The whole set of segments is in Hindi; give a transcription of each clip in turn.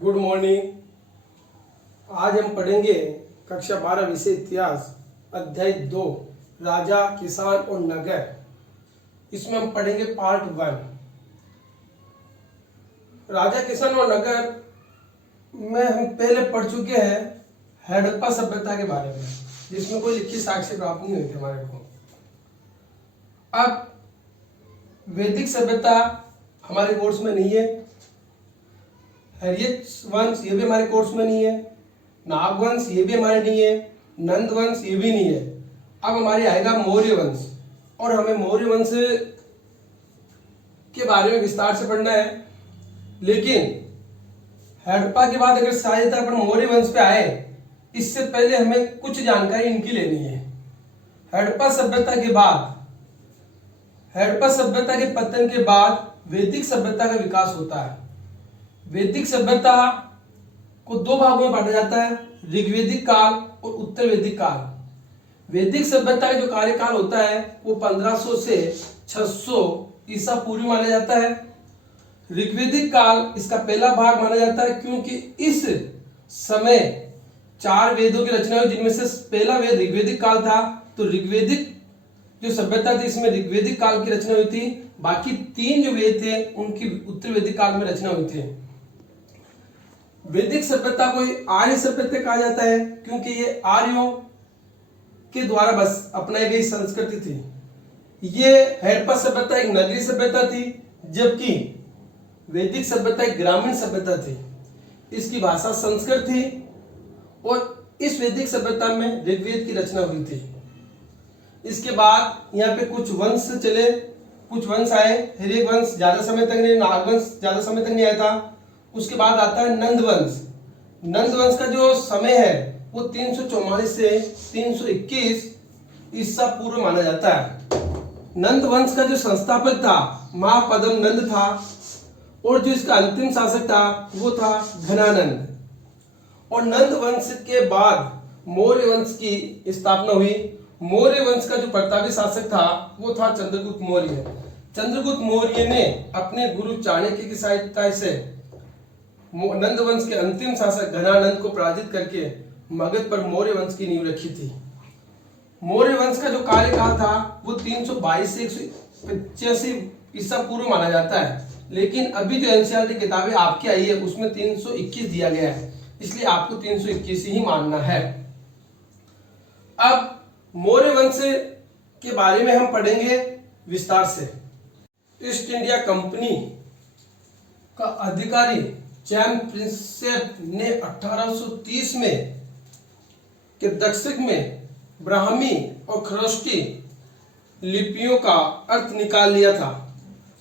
Good morning. आज हम पढ़ेंगे कक्षा 12 विषय इतिहास अध्याय 2 राजा, किसान और नगर। इसमें हम पढ़ेंगे पार्ट 1। राजा, किसान और नगर में हम पहले पढ़ चुके हैं हड़प्पा सभ्यता के बारे में, जिसमें कोई लिखित साक्ष्य प्राप्त नहीं हुए थे हमारे को। अब वैदिक सभ्यता हमारे कोर्स में नहीं है, हर्यक वंश ये भी हमारे कोर्स में नहीं है, नागवंश ये भी हमारे नहीं है, नंद वंश ये भी नहीं है। अब हमारे आएगा मौर्य वंश, और हमें मौर्य वंश के बारे में विस्तार से पढ़ना है। लेकिन हड़प्पा के बाद अगर शायद अपन मौर्य वंश पे आए, इससे पहले हमें कुछ जानकारी इनकी लेनी है। हड़प्पा सभ्यता के बाद, हड़प्पा सभ्यता के पतन के बाद वैदिक सभ्यता का विकास होता है। वैदिक सभ्यता को दो भागों में बांटा जाता है, ऋग्वैदिक काल और उत्तर वैदिक काल। वैदिक सभ्यता का जो कार्यकाल होता है वो 1500 से 600 ईसा पूर्व माना जाता है। ऋग्वैदिक काल इसका पहला भाग माना जाता है, क्योंकि इस समय 4 वेदों की रचना हुई, जिनमें से पहला वेद ऋग्वैदिक काल था। तो ऋग्वैदिक जो सभ्यता थी इसमें ऋग्वैदिक काल की रचना हुई थी। बाकी 3 जो वेद थे उनकी उत्तर वैदिक काल में रचना हुई थी। वैदिक सभ्यता को आर्य सभ्यता कहा जाता है, क्योंकि ये आर्यों के द्वारा बस अपनाई गई संस्कृति थी। ये हड़प्पा सभ्यता एक नगरीय सभ्यता थी, जबकि वैदिक सभ्यता एक ग्रामीण सभ्यता थी। इसकी भाषा संस्कृत थी और इस वैदिक सभ्यता में ऋग्वेद की रचना हुई थी। इसके बाद यहाँ पे कुछ वंश चले, कुछ वंश आए। हर्यक वंश ज्यादा समय तक नहीं, नागवंश ज्यादा समय तक नहीं आया था। उसके बाद आता है नंद वंश। नंद वंश का जो समय है वो 344 से 321 ईसा पूर्व माना जाता है। नंद वंश का जो संस्थापक था महापद्म नंद था, और जो इसका अंतिम शासक था वो था घनानंद। और नंद वंश के बाद मौर्य वंश की स्थापना हुई। मौर्य वंश का जो प्रतापी शासक था वो था चंद्रगुप्त मौर्य। चंद्रगुप्त मौर्य ने अपने गुरु चाणक्य की सहायता से नंद वंश के अंतिम शासक घनानंद को पराजित करके मगध पर मौर्य वंश की नींव रखी थी। मौर्य वंश का जो कार्यकाल था वो 322 से 185 ईसा पूर्व माना जाता है। लेकिन अभी जो एनसीईआरटी किताबें आपकी आई है उसमें 321 दिया गया है, इसलिए आपको 321 ही मानना है। अब मौर्य वंश के बारे में हम पढ़ेंगे विस्तार से। ईस्ट इंडिया कंपनी का अधिकारी चैम प्रिंसेप ने 1830 में के दशक में ब्राह्मी और खरोष्टी लिपियों का अर्थ निकाल लिया था।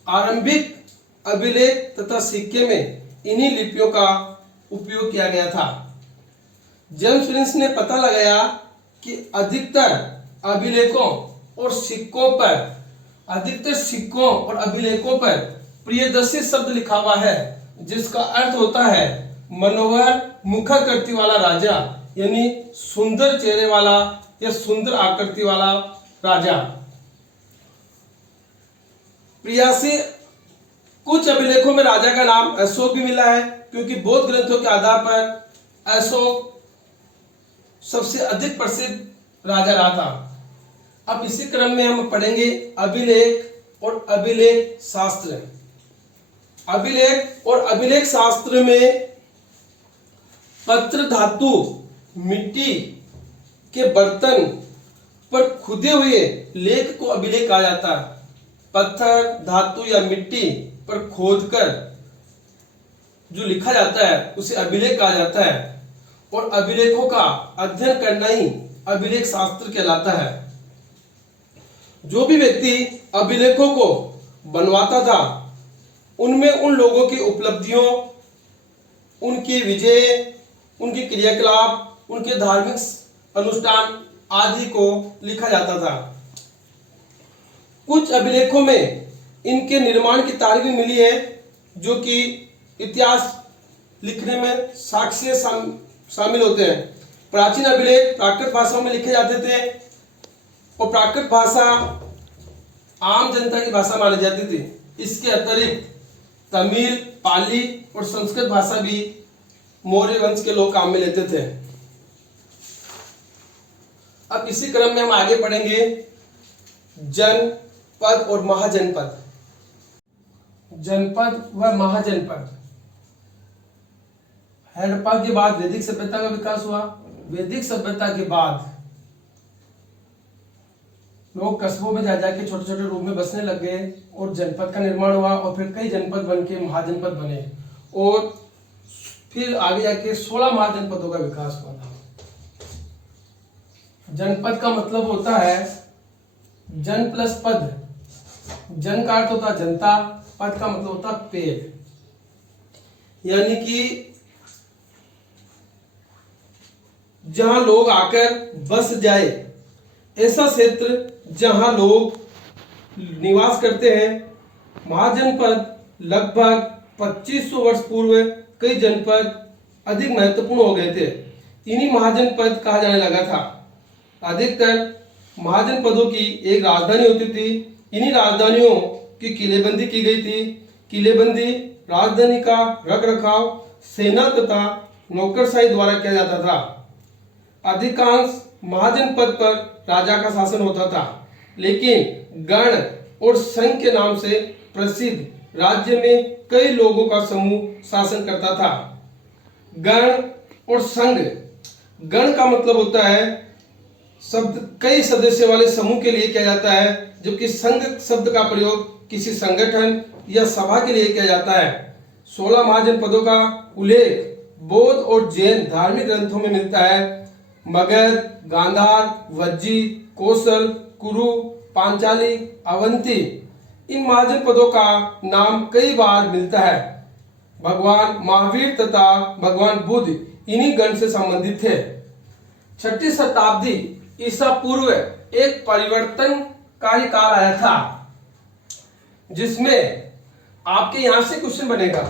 आरंभिक अभिलेख तथा सिक्के में इन्हीं लिपियों का उपयोग किया गया था। जेम्स प्रिंस ने पता लगाया कि अधिकतर सिक्कों और अभिलेखों पर प्रियदर्शी शब्द लिखा हुआ है, जिसका अर्थ होता है मनोहर मुखाकृति वाला राजा, यानी सुंदर चेहरे वाला या सुंदर आकृति वाला राजा। प्रियासी कुछ अभिलेखों में राजा का नाम अशोक भी मिला है, क्योंकि बौद्ध ग्रंथों के आधार पर अशोक सबसे अधिक प्रसिद्ध राजा रहा था। अब इसी क्रम में हम पढ़ेंगे अभिलेख और अभिलेख शास्त्र। अभिलेख और अभिलेख शास्त्र में पत्र धातु, मिट्टी के बर्तन पर खुदे हुए लेख को अभिलेख कहा जाता है। पत्थर, धातु या मिट्टी पर खोदकर जो लिखा जाता है उसे अभिलेख कहा जाता है, और अभिलेखों का अध्ययन करना ही अभिलेख शास्त्र कहलाता है। जो भी व्यक्ति अभिलेखों को बनवाता था उनमें उन लोगों की उपलब्धियों, उनकी विजय, उनके क्रियाकलाप, उनके धार्मिक अनुष्ठान आदि को लिखा जाता था। कुछ अभिलेखों में इनके निर्माण की तारीख भी मिली है, जो कि इतिहास लिखने में साक्ष्य शामिल होते हैं। प्राचीन अभिलेख प्राकृत भाषाओं में लिखे जाते थे, और प्राकृत भाषा आम जनता की भाषा मानी जाती थी। इसके अतिरिक्त तमिल, पाली और संस्कृत भाषा भी मौर्य वंश के लोग काम में लेते थे। अब इसी क्रम में हम आगे पढ़ेंगे जनपद और महाजनपद। जनपद व महाजनपद। हड़प्पा के बाद वैदिक सभ्यता का विकास हुआ। वैदिक सभ्यता के बाद लोग कस्बों में जा जाके छोटे छोटे रूप में बसने लग गए और जनपद का निर्माण हुआ और फिर कई जनपद बन के महाजनपद बने और फिर आगे जाके 16 महाजनपदों का विकास हुआ था। जनपद का मतलब होता है जन प्लस पद। जन का अर्थ होता है जनता, पद का मतलब होता है पेड़, यानी कि जहां लोग आकर बस जाए, ऐसा क्षेत्र जहां लोग निवास करते हैं। महाजनपद लगभग 2500 वर्ष पूर्व कई जनपद अधिक महत्वपूर्ण हो गए थे। इन्हीं महाजनपद कहा जाने लगा था। अधिकतर महाजनपदों की एक राजधानी होती थी। इन्हीं राजधानियों की किलेबंदी की गई थी। किलेबंदी राजधानी का रख रखाव सेना तथा नौकरशाही द्वारा किया जाता था। अधिकांश महाजनपद पर राजा का शासन होता था, लेकिन गण और संघ के नाम से प्रसिद्ध राज्य में कई लोगों का समूह शासन करता था। गण और संघ। गण का मतलब होता है शब्द कई सदस्य वाले समूह के लिए किया जाता है, जबकि संघ शब्द का प्रयोग किसी संगठन या सभा के लिए किया जाता है। 16 महाजनपदों का उल्लेख बौद्ध और जैन धार्मिक ग्रंथों में मिलता है। मगध, गांधार, वज्जी, कौशल, कुरु, पांचाली, अवंती, इन महाजनपदों का नाम कई बार मिलता है। भगवान महावीर तथा भगवान बुद्ध इन्हीं गण से संबंधित थे। 6ठी शताब्दी ईसा पूर्व एक परिवर्तनकारी काल आया था, जिसमें आपके यहां से क्वेश्चन बनेगा,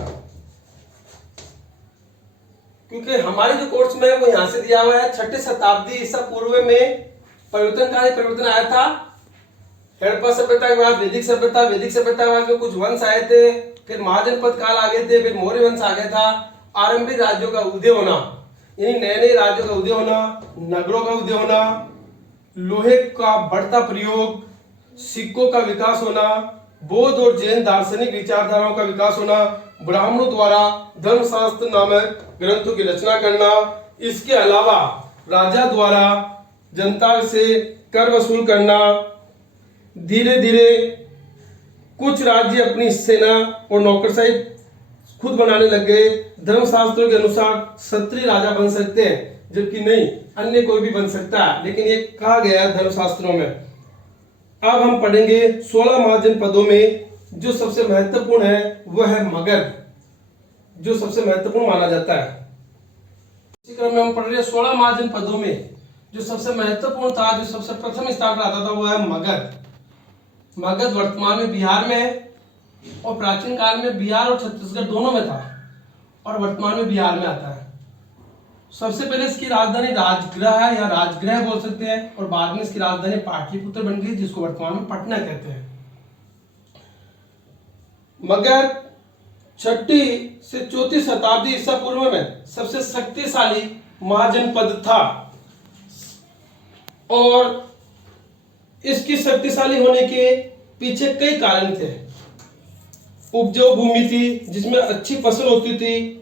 क्योंकि हमारे जो कोर्स में है वो यहां से दिया हुआ है। 6ठी शताब्दी ईसा पूर्व में परिवर्तनकारी परिवर्तन आया था। हड़प्पा सभ्यता के बाद वैदिक सभ्यता, वैदिक सभ्यता के बाद में कुछ वंश आए थे, फिर महाजनपद काल आ गए थे, फिर मौर्य वंश आ गया था। आरंभिक राज्यों का उदय होना, यानी नए नए राज्यों का उदय होना, नगरों का उदय होना, लोहे का बढ़ता प्रयोग, सिक्कों का विकास होना, बौद्ध और जैन दार्शनिक विचारधाराओं का विकास होना, ब्राह्मणों द्वारा धर्मशास्त्र नामक ग्रंथों की रचना करना, इसके अलावा राजा द्वारा जनता से कर वसूल करना, धीरे धीरे कुछ राज्य अपनी सेना और नौकरशाही खुद बनाने लग गए। धर्मशास्त्रों के अनुसार क्षत्रिय राजा बन सकते हैं, जबकि नहीं, अन्य कोई भी बन सकता है, लेकिन ये कहा गया है धर्मशास्त्रों में। अब हम पढ़ेंगे 16 महाजनपदों में जो सबसे महत्वपूर्ण है वह है मगध, जो सबसे महत्वपूर्ण माना जाता है। इसी क्रम में हम पढ़ रहे हैं 16 महाजनपदों में जो सबसे महत्वपूर्ण था, जो सबसे प्रथम स्थान पर आता था, वो है मगध। मगध वर्तमान में बिहार में है और प्राचीन काल में बिहार और छत्तीसगढ़ दोनों में था और वर्तमान में बिहार में आता है। सबसे पहले इसकी राजधानी राजगृह है या राजगृह बोल सकते हैं, और बाद में इसकी राजधानी पाटलिपुत्र बन गई, जिसको वर्तमान में पटना कहते हैं। मगध 6ठी से 4ठी शताब्दी ईसा पूर्व में सबसे शक्तिशाली महाजनपद था और इसकी शक्तिशाली होने के पीछे कई कारण थे। उपजाऊ भूमि थी जिसमें अच्छी फसल होती थी,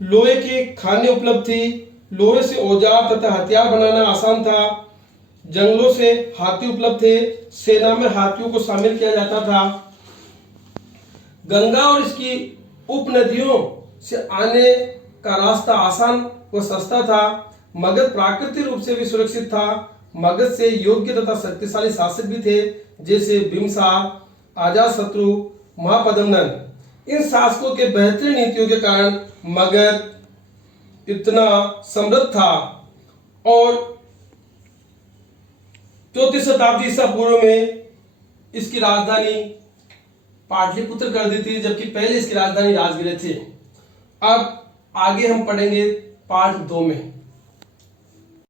लोहे की खानें उपलब्ध थी, लोहे से औजार तथा हथियार बनाना आसान था, जंगलों से हाथी उपलब्ध थे, सेना में हाथियों को शामिल किया जाता था, गंगा और इसकी उपनदियों से आने का रास्ता आसान व सस्ता था, मगध प्राकृतिक रूप से भी सुरक्षित था, मगध से योग्य तथा शक्तिशाली शासक भी थे, जैसे बिम्बिसार, अजातशत्रु, महापद्मनंद। इन शासकों के बेहतरीन नीतियों के कारण मगध इतना समृद्ध था और 4ठी शताब्दी ईसा पूर्व में इसकी राजधानी पाटलिपुत्र कर दी थी, जबकि पहले इसकी राजधानी राजगृह थी। अब आगे हम पढ़ेंगे पार्ट 2 में।